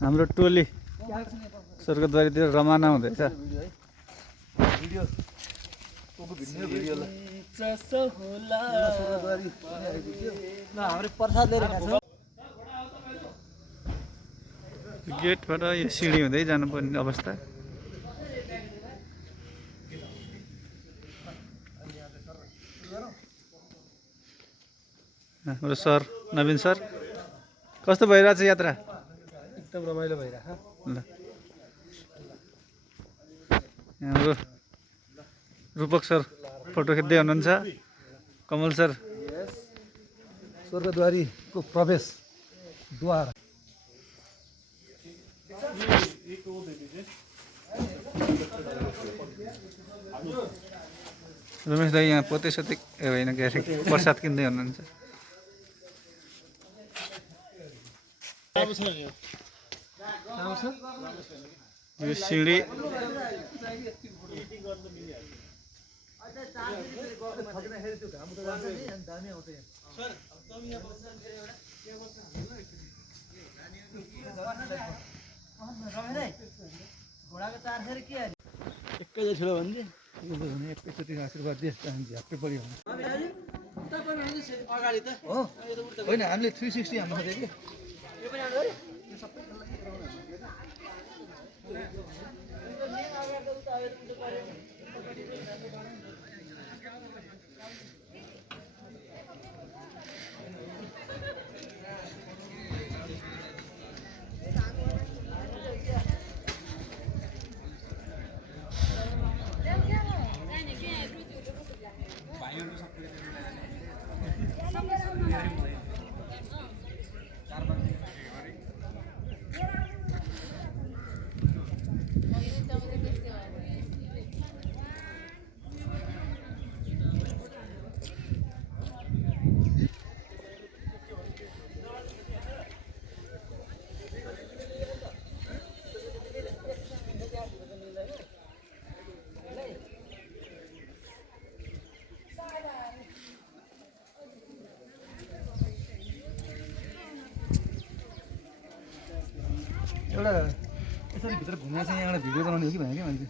हाम्रो टोली स्वर्गद्वारीतिर रमाना हुँदैछ। गेटबाट यो सिँढी हुँदै जानुपर्ने अवस्था। हाम्रो सर नवीन सर, कस्तो भइरहेछ यात्रा? एकदम रमाइलो भइरहेछ। ल, हाम्रो रूपक सर फोटो खिच्दै हुनुहुन्छ। कमल सर स्वर्गद्वारीको प्रवेश द्वार। रमेश दाई यहाँ पोते सोते होइन के अरे प्रसाद किन्दै हुनुहुन्छ। यो सिँढी एकैचोटि छोड्यो भने एकैचोटि आशीर्वाद दिए झ्याप्पै पऱ्यो हो होइन। हामीले 360 हान्नु खोजेको कि एउटा यसरी भित्र घुमेर चाहिँ यहाँबाट भिडियो बनाउने हो कि भने क्या मान्छे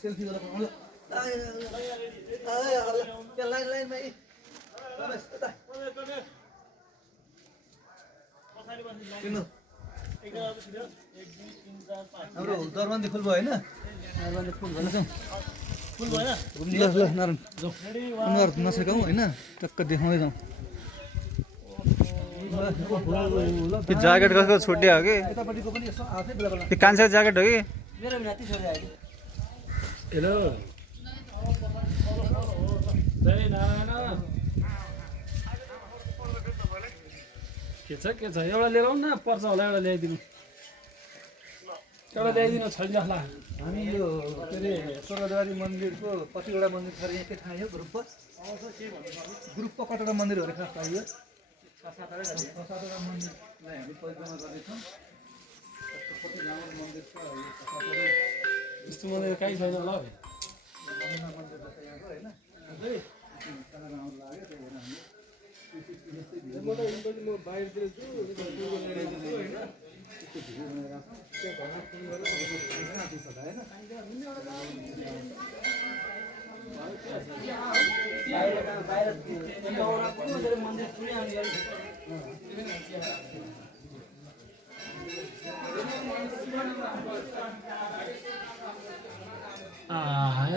सेल्फी हाम्रो दरबान्दी फुल भयो होइन? दरबान्दी फुल भएन चाहिँ ल ल नारायण अनुहार नसकाउँ होइन, टक्क देखाउँदै जाउँ। त्यो ज्याकेट कसको छुट्यो हो कि? यतापट्टिको पनि यसो आफै बेला बेला त्यो कान्छा ज्याकेट हो कि? मेरो नाति छोरी आयो। हेलो के छ एउटा लिएर आउनु न, पर्छ होला एउटा ल्याइदिनु, एउटा ल्याइदिनु छैन जसलाई। हामी यो के अरे स्वर्गद्वारी मन्दिरको कतिवटा मन्दिर छ यहीँकै थाहा यो ग्रुपमा कतिवटा मन्दिरहरू खास पाइयो। 7-8वटा मन्दिरलाई हामी परिक्रमा गर्दैछौँ। कति राम्रो मन्दिर छ यस्तो मन्दिर कहीँ छैन होला है। मन्दिर जस्तै यहाँको होइन म बाहिरतिर छु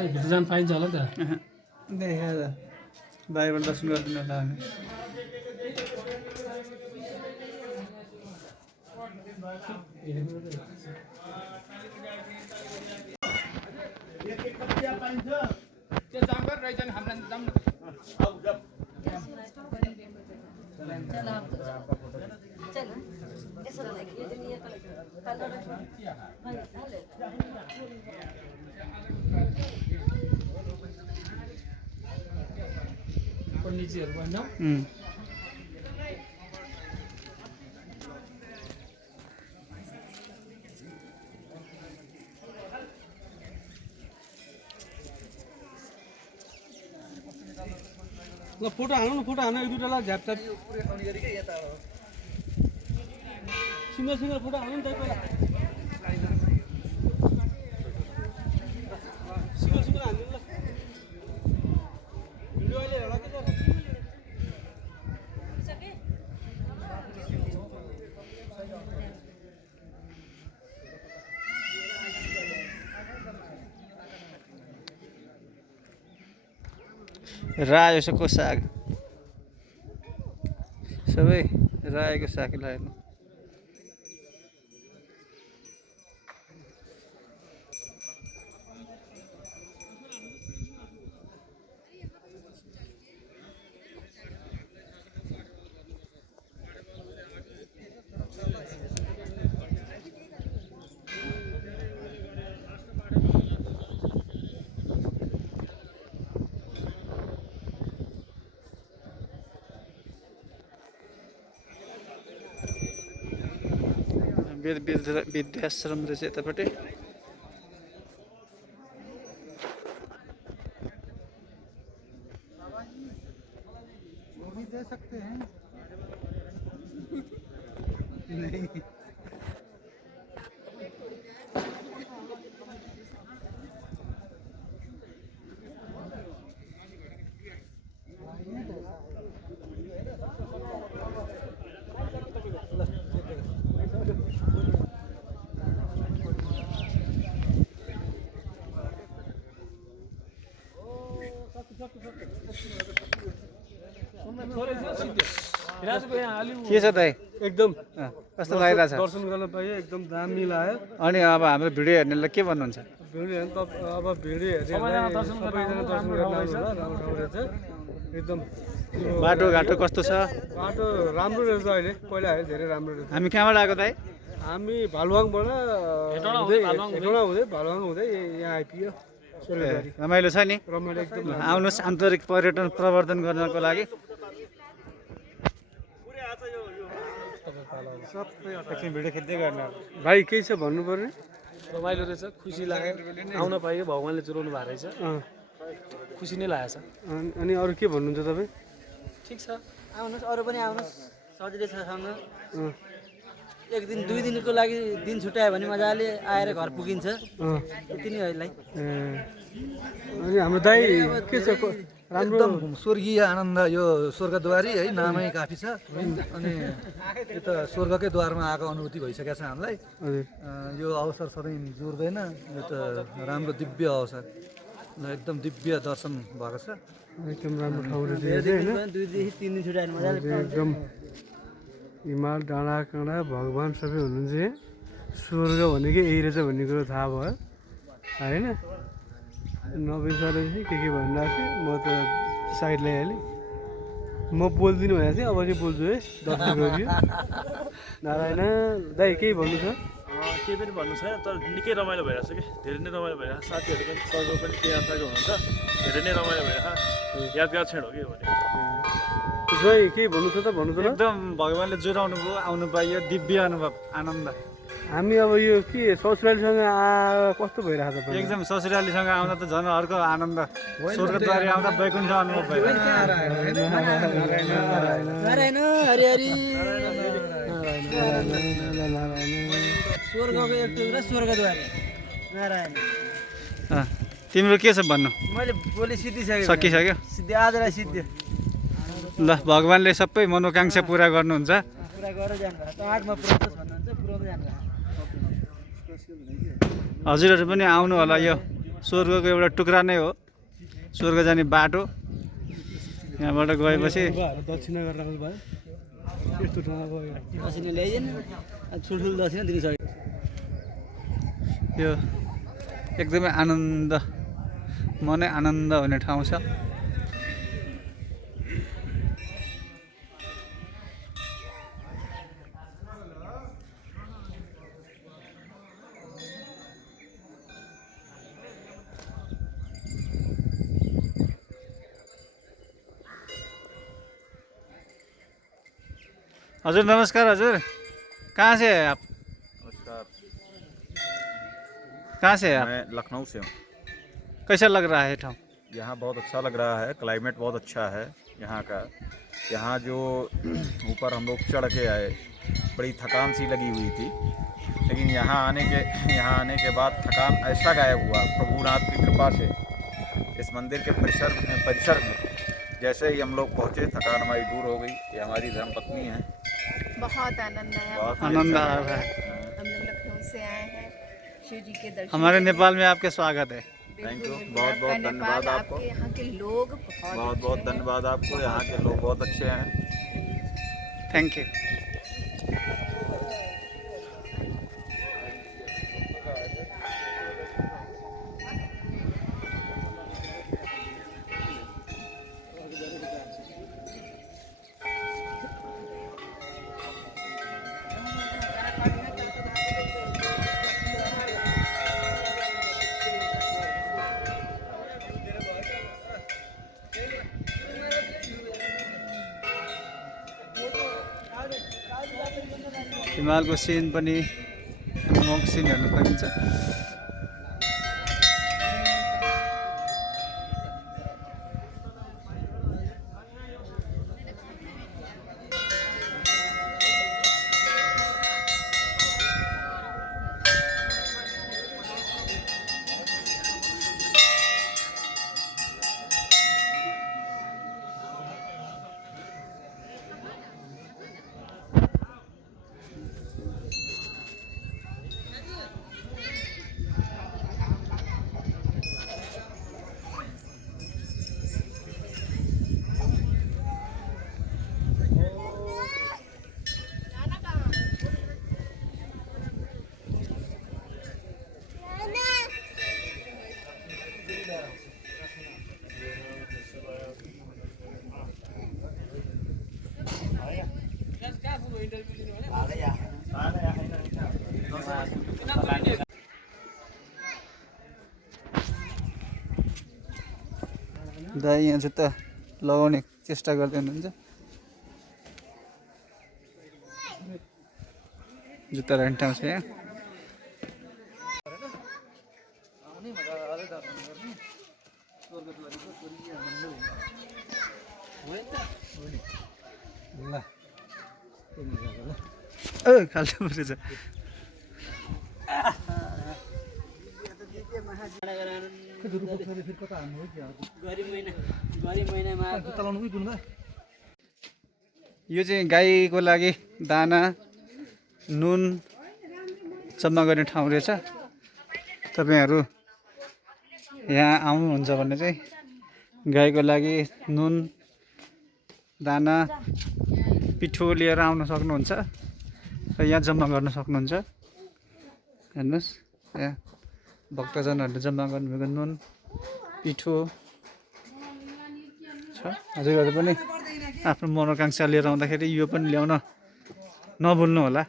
भित्र जान पाइन्छ होला त। बाहिरबाट दर्शन गरिदिनु होला हामी। पंडितजीहरू भएन ल फोटो हाल्नु न, फोटो हाल्नु एक दुईवटालाई झ्याप झ्याप सिङ्गल सिङ्गल फोटो हाल्नु नि त पहिला सिङ्गल सिङ्गल हाल्नु ल भिडियो अहिले हेर्दा के छ रायोको साग सबै रायोको साग लगाएर विद्याश्रम रहेछ यतापट्टि वो भी दे सकते हैं नहीं के छ दाइ एकदम कस्तो लागिरहेछ दर्शन गर्न पाइयो एकदम दामी लाग्यो अनि अब हाम्रो भिडियो हेर्नेलाई के भन्नुहुन्छ भिडियो हेर्नु अब भिडियो सबैजना दर्शन गर्न आउनु होला राम्रो ठाउँ रहेछ एकदम बाटो घाटो कस्तो छ बाटो राम्रो रहेछ अहिले पहिला हेरे धेरै राम्रो रहेछ हामी कहाँबाट आएको दाइ हामी भालुवाङबाट हेटौँडा हुँदै भालुवाङ हुँदै यहाँ आइपुग्यो सोरेबारी रमाइलो छ नि रमाइलो एकदम आउनुहोस् आन्तरिक पर्यटन प्रवर्धन गर्नको लागि एकछिन भिडियो खिच्दै गर्ने भाइ केही छ भन्नु पर्ने रमाइलो रहेछ खुसी लाग्यो आउन पाइयो भगवान्ले चुराउनु भएको रहेछ खुसी नै लागेछ अनि अरू के भन्नुहुन्छ तपाईँ ठिक छ आउनुहोस् अरू पनि आउनुहोस् सजिलै छ सँग एक दिन दुई दिनको लागि दिन छुट्यायो भने मजाले आएर घर पुगिन्छ यति नै होइन अनि हाम्रो दाइ के छ राम्रो एकदम स्वर्गीय आनन्द यो स्वर्गद्वारी है नामै काफी छ अनि यो त स्वर्गकै द्वारमा आएको अनुभूति भइसकेको छ हामीलाई यो अवसर सधैँ जुर्दैन यो त राम्रो दिव्य अवसर एकदम दिव्य दर्शन भएको छ एकदम राम्रो ठाउँ रहेछ होइन दुईदेखि तिन दिन छुट्यायो भने मजाले एकदम हिमाल डाँडा काँडा भगवान् सबै हुनुहुन्छ यहाँ स्वर्ग भनेकै यही रहेछ भन्ने कुरो थाहा भयो होइन नवीन सरले चाहिँ के भनिरहेको थियो म त साइड लगाइहालेँ म बोल्दिनँ भनेको थिएँ अब चाहिँ बोल्छु है दर्शन गरियो नारायण दाइ केही भन्नु छ केही पनि भन्नु छैन तर निकै रमाइलो भइरहेछ कि धेरै नै रमाइलो भइरहेछ साथीहरू पनि सर्व पनि त्यहाँ आएको हुनुहुन्छ धेरै नै रमाइलो भइरहेछ यादगार क्षण हो कि भने जय केही भन्नु छ त भन्नु त ल एकदम भगवान्ले जुराउनु भयो आउनु पाइयो दिव्य अनुभव आनन्द हामी अब यो के ससुरालीसँग कस्तो भइरहेको छ एकदम ससुरालीसँग आउँदा त झन् अर्को आनन्द स्वर्गद्वारी आउँदा वैकुण्ठ अनुभव भइरहेको नारायण हरि हरि स्वर्गको एक टुक्रा स्वर्गद्वारी नारायण तिम्रो के छ भन्नु मैले बोली सिद्धिसकेँ सकिसक्यो सिद्धि आजलाई सिद्धि ल भगवान्ले सबै मनोकाङ्क्षा पुरा गर्नुहुन्छ पुरा गरेर जानुभएको आँटमा पुऱ्याउँछ भन्नुहुन्छ पुऱ्याउँदै जानुभएको हजुरहरू पनि आउनु होला यो स्वर्गको एउटा टुक्रा नै हो स्वर्ग जाने बाटो यहाँबाट गएपछि दक्षिणा गरेर आउनु भयो यस्तो ठाउँ अब दक्षिणा ल्याइदिनु ठुल्ठुलो दक्षिणा दिनु सक्यो यो एकदमै आनन्द मनै आनन्द हुने ठाउँ छ हजुर नमस्कार हजुर कहाँ से है आप नमस्कार कहाँ से है आप मैं लखनऊ से हूँ कैसा लग रहा है ठाउँ यहाँ बहुत अच्छा लग रहा है, क्लाइमेट बहुत अच्छा है यहाँ का। यहाँ जो ऊपर हम लोग चढ़ के आए, बड़ी थकान सी लगी हुई थी, लेकिन यहाँ आने के बाद थकान ऐसा गायब हुआ प्रभुनाथ की कृपा से। इस मंदिर के परिसर में जैसे ही हम लोग पहुँचे, थकान हमारी दूर हो गई। ये हमारी धर्मपत्नी है। बहुत आनंद आया, बहुत आनंद अच्छा आ रहा है। हम लोग लखनऊ से आए हैं शिव जी के दर्शन हमारे करने। नेपाल में आपके स्वागत है। थैंक यू, बिल्कुल, बहुत आपका बहुत नेपाल, धन्यवाद आपको। आपके यहाँ के लोग बहुत बहुत धन्यवाद आपको। यहाँ के लोग बहुत अच्छे हैं। Thank you. हिमालको सिन पनि मौक सिन हेर्न सकिन्छ। दाइ यहाँ जुत्ता लगाउने चेष्टा गर्दै हुनुहुन्छ। जुत्ता राख्ने ठाउँ छ यहाँ। खाल्नु परेछ। यो चाहिँ गाईको लागि दाना नुन जम्मा गर्ने ठाउँ रहेछ। तपाईँहरू यहाँ आउनुहुन्छ भने चाहिँ गाईको लागि नुन दाना पिठो लिएर आउन सक्नुहुन्छ र यहाँ जम्मा गर्न सक्नुहुन्छ। हेर्नुहोस्, यहाँ भक्तजनहरूले जम्मा गर्नुभएको नुन पिठो छ। हजुरहरू पनि आफ्नो मनोकाङ्क्षा लिएर आउँदाखेरि यो पनि ल्याउन नभुल्नु होला।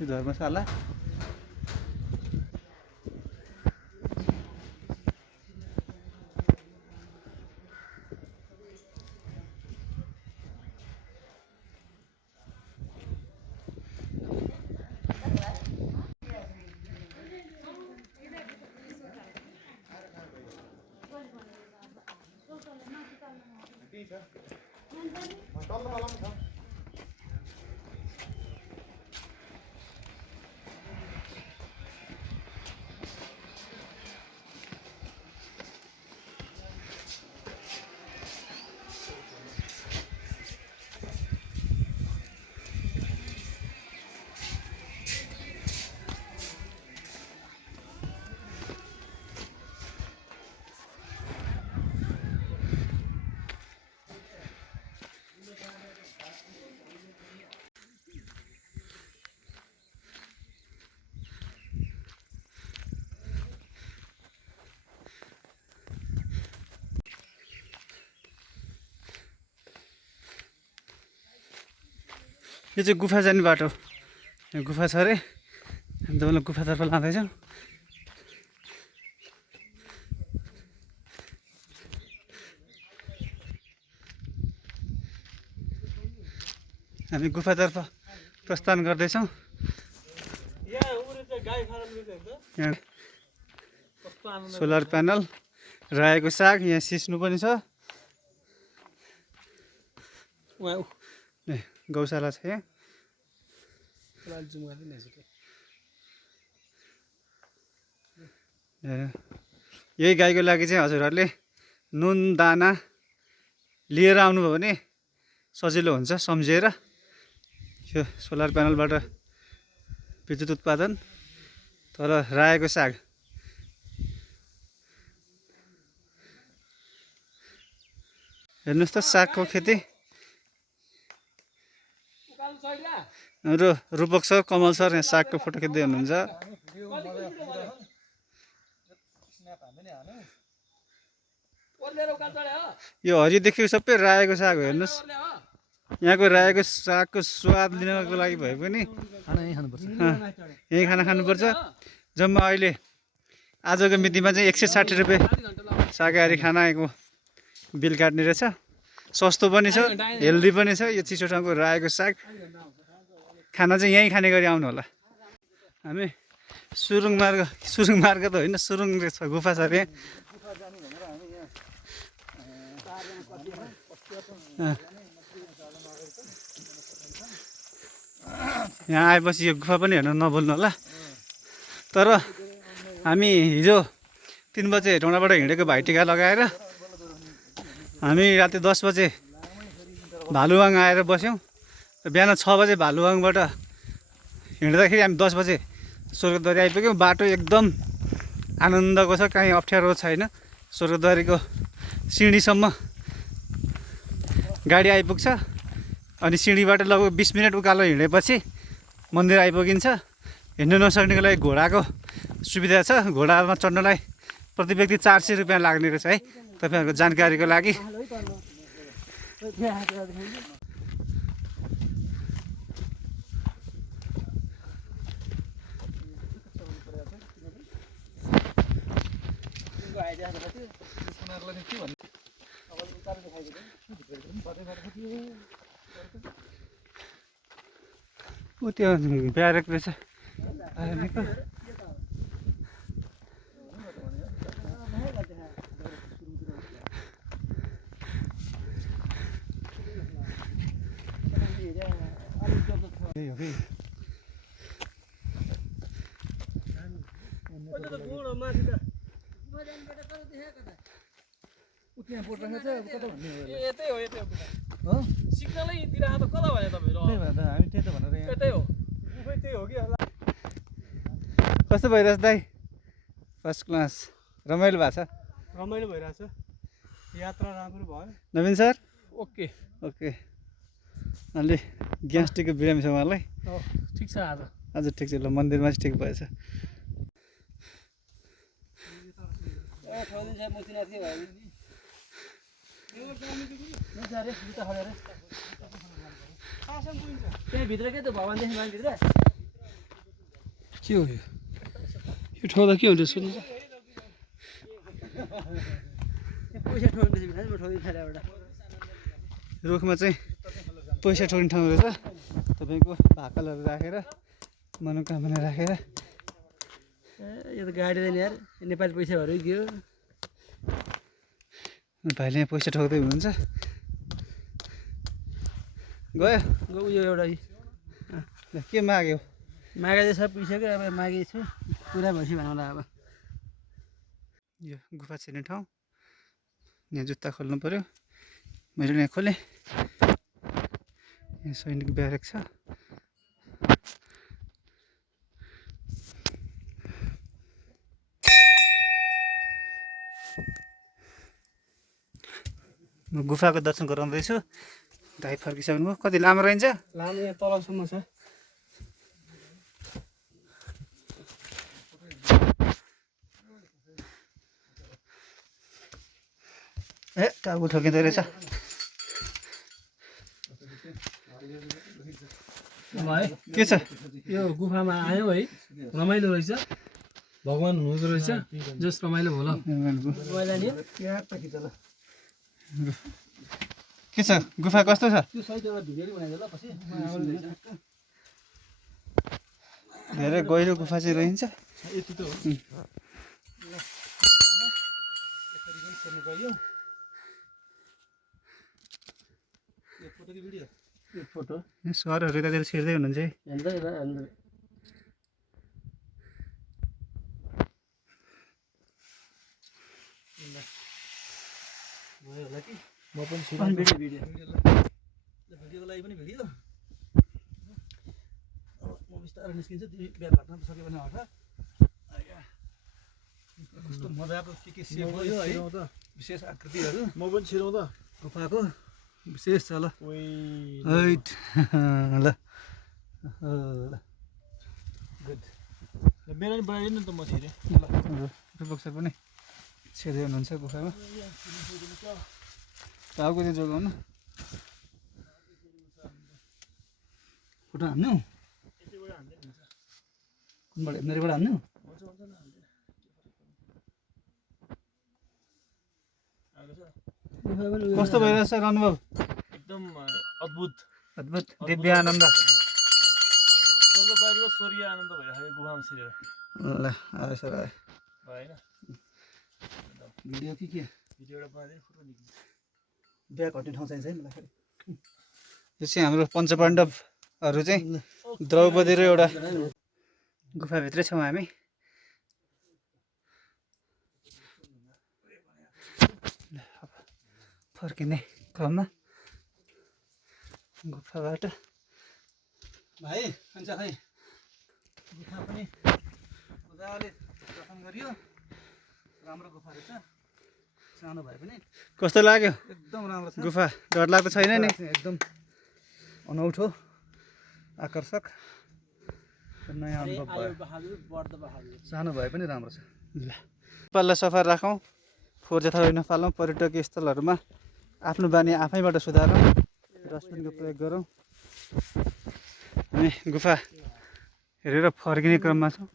यो धर्मशाला यो चाहिँ गुफा जाने बाटो। यो गुफा छ अरे, हामी तपाईँलाई गुफातर्फ लाँदैछौँ। हामी गुफातर्फ प्रस्थान गर्दैछौँ। यहाँ उनीहरू चाहिँ गाई फारम लिन्छ यहाँ कस्तो आनन्द सोलर प्यानल, रायोको साग, यहाँ सिस्नु पनि छ। उहाँ ए, गौशाला छ यहाँ। जुम गर्ने यसो यही गाईको लागि चाहिँ हजुरहरूले नुन दाना लिएर आउनुभयो भने सजिलो हुन्छ सम्झिएर। यो सोलर प्यानलबाट विद्युत उत्पादन। तर रायोको साग हेर्नुहोस् त, सागको खेती। हाम्रो रूपक सर, कमल सर यहाँ सागको फोटो खिच्दै हुनुहुन्छ। यो हरिदेखि सबै रायोको साग हो, हेर्नुहोस्। यहाँको रायोको सागको स्वाद लिनको लागि भए पनि खाना यहीँ खानुपर्छ। यहीँ खाना खानुपर्छ। जम्मा अहिले आजको मितिमा चाहिँ 160 रुपियाँ शाकाहारी खानाको बिल काट्ने रहेछ। सस्तो पनि छ, हेल्दी पनि छ। यो चिसो ठाउँको रायोको साग खाना चाहिँ यहीँ खाने गरी आउनु होला। हामी सुरुङ मार्ग त होइन, सुरुङ छ गुफा छ अरे। यहाँ आएपछि यो गुफा पनि हेर्न नभुल्नु होला। तर हामी हिजो 3 बजे हेटौँडाबाट हिँडेको भाइटिका लगाएर हामी राति 10 बजे भालुवाङ आएर बस्यौँ। बिहान 6 बजे भालुवाङबाट हिँड्दाखेरि हामी 10 बजे स्वर्गद्वारी आइपुग्यौँ। बाटो एकदम आनन्दको छ, कहीँ अप्ठ्यारो छैन। स्वर्गद्वारीको सिँढीसम्म गाडी आइपुग्छ। अनि सिँढीबाट लगभग 20 मिनट उकालो हिँडेपछि मन्दिर आइपुगिन्छ। हिँड्नु नसक्नेको लागि घोडाको सुविधा छ। घोडामा चढ्नलाई प्रति व्यक्ति 400 रुपियाँ लाग्ने रहेछ है, तपाईँहरूको जानकारीको लागि। ऊ त्यो ब्यारेक रहेछ आर्मीको। यतै हो सिग्नलै दिइरहेको त कता भयो तपाईँहरू? हामी त्यही त भनेर यहाँ यतै हो, गुफै त्यही हो कि होला। कस्तो भइरहेछ दाइ? फर्स्ट क्लास, रमाइलो भएको छ। रमाइलो भइरहेछ, यात्रा राम्रो भयो। नवीन सर ओके ओके। अलि ग्यास्ट्रिकको बिरामी छ उहाँलाई। ठिक छ आज। आज ठिक छ, ल मन्दिरमा चाहिँ ठिक भएछ। त्यहाँभित्र के त भगवान् देख्नु भित्र के हो यो ठाउँ त के हुन्छ सुन्नु? पैसा ठोक्दैछ म ठोकिदिनु थालेँ एउटा। रुखमा चाहिँ पैसा ठोक्ने ठाउँ रहेछ। तपाईँको भाकलहरू राखेर, मनोकामना राखेर। यो त गाडीले नि यार, नेपाली पैसाहरू के हो? भाइले यहाँ पैसा ठोक्दै हुनुहुन्छ। गयो यो एउटा ल, के माग्यो? मागेको सब पुगिसक्यो। अब मागेको छु, पुरा भएपछि भनौँला। अब यो गुफा छिर्ने ठाउँ। यहाँ जुत्ता खोल्नु पऱ्यो। मैले यहाँ खोलेँ। यहाँ सैनिक ब्यारेक छ। म गुफाको दर्शन गराउँदैछु। दाइ फर्किसक्नुभयो। कति लामो रहन्छ? लामो यहाँ तलसम्म छ। ए टाउको ठोकिँदो रहेछ। भाइ के छ? यो गुफामा आयो है, रमाइलो रहेछ। भगवान् हुनुहुँदो रहेछ, जस रमाइलो भयो ल। के के छ गुफा कस्तो छ त्यो सहित एउटा भिडियो बनाइदियो ल पछि धेरै गहिरो गुफा चाहिँ रहन्छ यति त हो फोटो कि भिडियो यो फोटो सरहरू यतातिर छिर्दै हुनुहुन्छ है हेर्दै हेर्दै भयो होला कि म पनि छु भिडियोको लागि पनि भिडियो म बिस्तारै निस्किन्छु तिमी बिहा घट्न सक्यो भने हट कस्तो मजाको के सेप भयो है विशेष आकृतिहरू म पनि छिराउँ त गुफाको विशेष छ ल ओइ हैट ल गुड मेरो नि बनाइदिनु नि त म छिरेँ बक्सर पनि छिर्दै हुनुहुन्छ गुफामा टाउको चाहिँ जोगाउनु फोटो हान्नु कुनबाट मेरोबाट हान्नु कस्तो भइरहेछ सर अनुभव एकदम अद्भुत अद्भुत दिव्य आनन्द स्वर्ग बाहिर स्वर्गीय आनन्द भइरहेको गुफामा छिरेर ल आयो सर आयो भएन भिडियो कि के भिडियो एउटा बनाइदिनु फोटो निक्लिन्छ बिहा घट्ने ठाउँ चाहिन्छ है मलाई फेरि यो चाहिँ हाम्रो पञ्चपाण्डवहरू चाहिँ द्रौपदी र एउटा गुफाभित्रै छौँ हामी फर्किने क्रममा गुफाबाट भाइ खान्छ खै गुफा पनि मजाले दर्शन गरियो राम्रो गुफा रहेछ सानो भए पनि कस्तो लाग्यो एकदम राम्रो छ गुफा डरलाग्दो छैन नि एकदम अनौठो आकर्षक नयाँ अनुभव भयो सानो भए पनि राम्रो छ ल पाल्ला सफा राखौँ फोहोर जथाभावी नफालौँ पर्यटकीय स्थलहरूमा आफ्नो बानी आफैबाट सुधारौँ डस्टबिनको प्रयोग गरौँ हामी गुफा हेरेर फर्किने क्रममा छौँ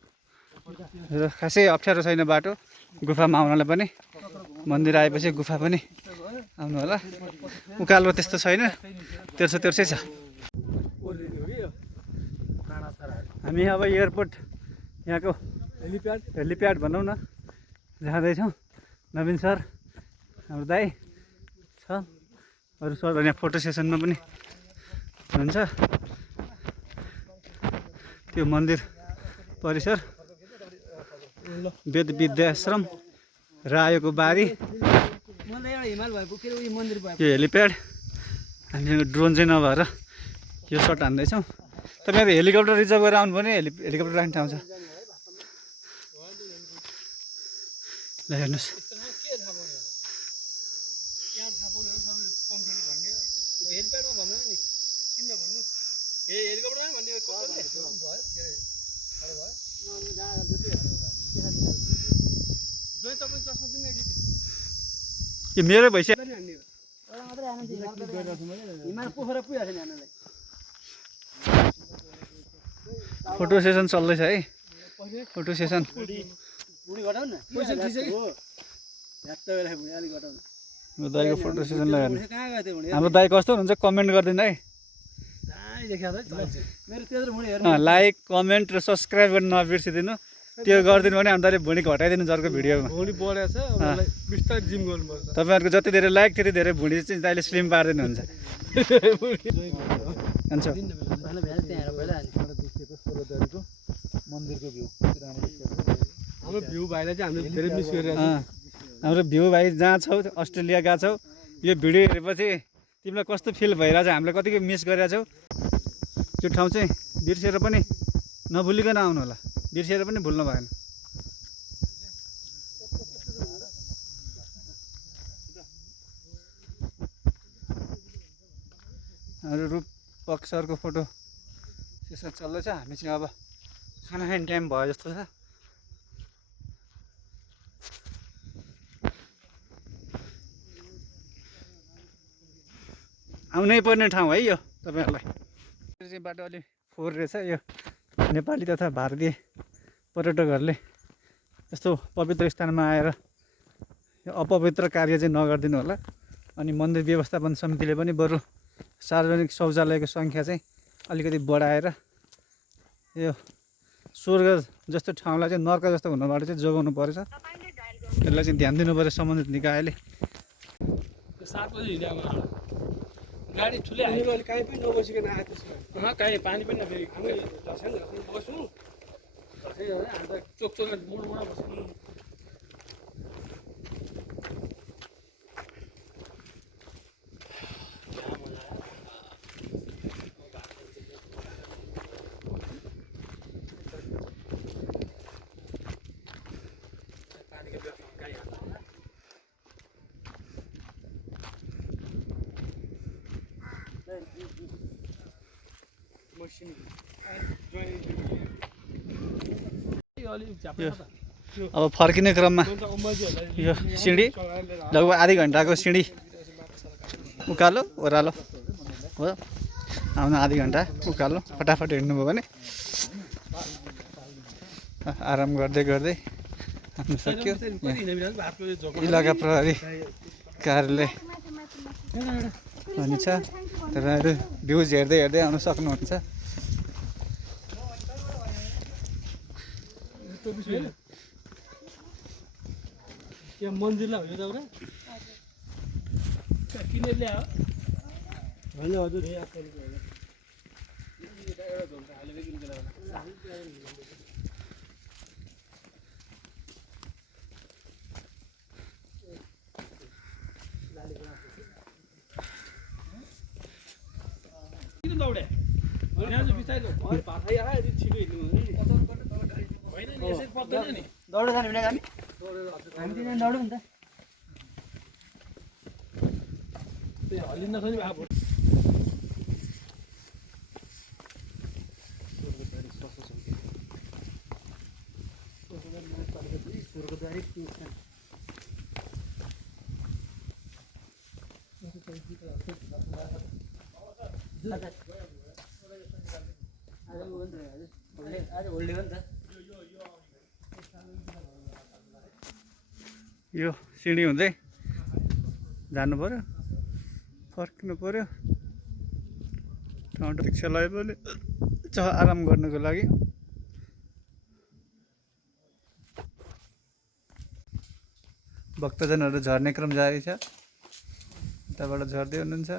र खासै अप्ठ्यारो छैन बाटो गुफामा आउनलाई पनि मन्दिर आएपछि गुफा पनि आउनु होला उकालो त्यस्तो छैन तेर्सै छ हामी अब एयरपोर्ट यहाँको हेलिप्याड भनौँ न जाँदैछौँ नवीन सर हाम्रो दाई छ अरू सरहरू यहाँ फोटो सेसनमा पनि हुन्छ त्यो मन्दिर परिसर वेद विद्याश्रम रायोको बारी यो हेलिप्याड हामीसँग ड्रोन चाहिँ नभएर यो सट हान्दैछौँ तपाईँ हेलिकप्टर रिजर्भ गरेर आउनु भने हेलिकप्टर राख्ने ठाउँ छ ल हेर्नुहोस् यो मेरो भइसक्यो फोटो सेसन चल्दैछ है फोटो सेसन दाईको फोटो सेसनलाई हेर्नु हाम्रो दाई कस्तो हुनुहुन्छ कमेन्ट गरिदिनु है लाइक कमेन्ट र सब्सक्राइब गर्न नबिर्सिदिनु त्यो गरिदिनु भने हाम्रो दाइले भुँडी घटाइदिनु अर्को भिडियोमा भोलि बढेको छ बिस्तारै जिम गर्नुपर्छ तपाईँहरूको जति धेरै लाइक त्यति धेरै भुँडी चाहिँ दाइले स्लिम पारिदिनु हुन्छ हुन्छ मन्दिरको भ्यू हाम्रो भ्यू भाइलाई चाहिँ हामीले धेरै मिस गरिरहेको हाम्रो भ्यू भाइ जहाँ छौ अस्ट्रेलिया गएको छौ यो भिडियो हेरेपछि तिमीलाई कस्तो फिल भइरहेछ हामीलाई कतिको मिस गरिरहेको छौ त्यो ठाउँ चाहिँ बिर्सेर पनि नभुलिकन आउनु होला बिर्सेर पनि भुल्नु भएन हाम्रो रूपक सरको फोटो सेसन चल्दैछ हामी चाहिँ अब खाना खाने टाइम भयो जस्तो छ आउनै पर्ने ठाउँ है यो तपाईँहरूलाई चाहिँ बाटो अलि फोहोर रहेछ यो नेपाली तथा भारतीय पर्यटकहरूले यस्तो पवित्र स्थानमा आएर यो अपवित्र कार्य चाहिँ नगरिदिनु होला अनि मन्दिर व्यवस्थापन समितिले पनि बरु सार्वजनिक शौचालयको सङ्ख्या चाहिँ अलिकति बढाएर यो स्वर्ग जस्तो ठाउँलाई चाहिँ नर्क जस्तो हुनबाट चाहिँ जोगाउनु पर्छ। यसलाई चाहिँ ध्यान दिनु पर्यो सम्बन्धित निकायले। 7 बजे हिँडेको गाडी ठुलै आयो अहिले काहीँ पनि नबसिकन आयो त्यसमा काहीँ पानी पनि नफेरि हामी बस्नु अन्त चोकचोकमा मुडमा बस्नु अब फर्किने क्रममा यो सिँढी लगभग आधी घन्टाको सिँढी उकालो ओह्रालो हो। आउनु आधी घन्टा उकालो फटाफट हिँड्नुभयो भने आराम गर्दै गर्दै आउनु सक्यो। इलाका प्रहरी कार्यालय पनि छ। तपाईँहरू भ्युज हेर्दै हेर्दै आउनु सक्नुहुन्छ। क्या मन्दिरलाई हो यो दाउरा किन ल्यायो होइन हजुर किन दौडे बिस्तारै भाषा आयो छिटो हिँड्नु होइन नि यसरी पर्दैन नि दौडेर जाने भने हामी तिनीहरू दौडौँ नि त। हल्लिन छ नि आफू आज होल्डे हो नि त। यो सिँढी हुँदै जानु पर्यो फर्किनु पर्यो। ठाउँ रिक्सालाई पनि आराम गर्नुको लागि भक्तजनहरू झर्ने क्रम जारी छ। यताबाट झर्दै हुनुहुन्छ।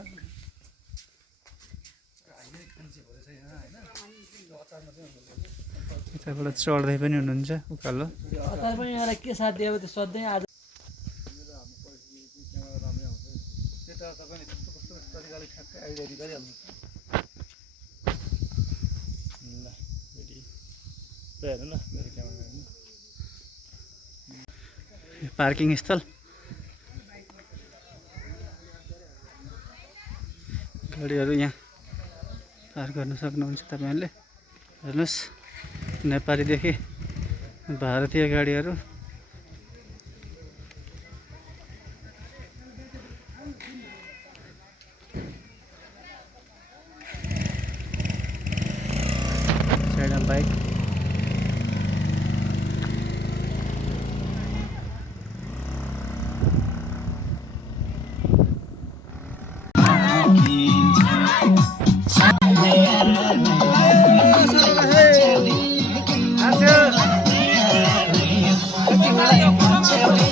यताबाट चढ्दै पनि हुनुहुन्छ उकालो। हतार पनि यहाँलाई के साथ दियो त्यो सोध्दै आज पार्किङ स्थल गाडीहरू यहाँ पार्क गर्न सक्नुहुन्छ तपाईँहरूले। हेर्नुहोस् नेपालीदेखि भारतीय गाडीहरू साइडमा बाइक Thank you.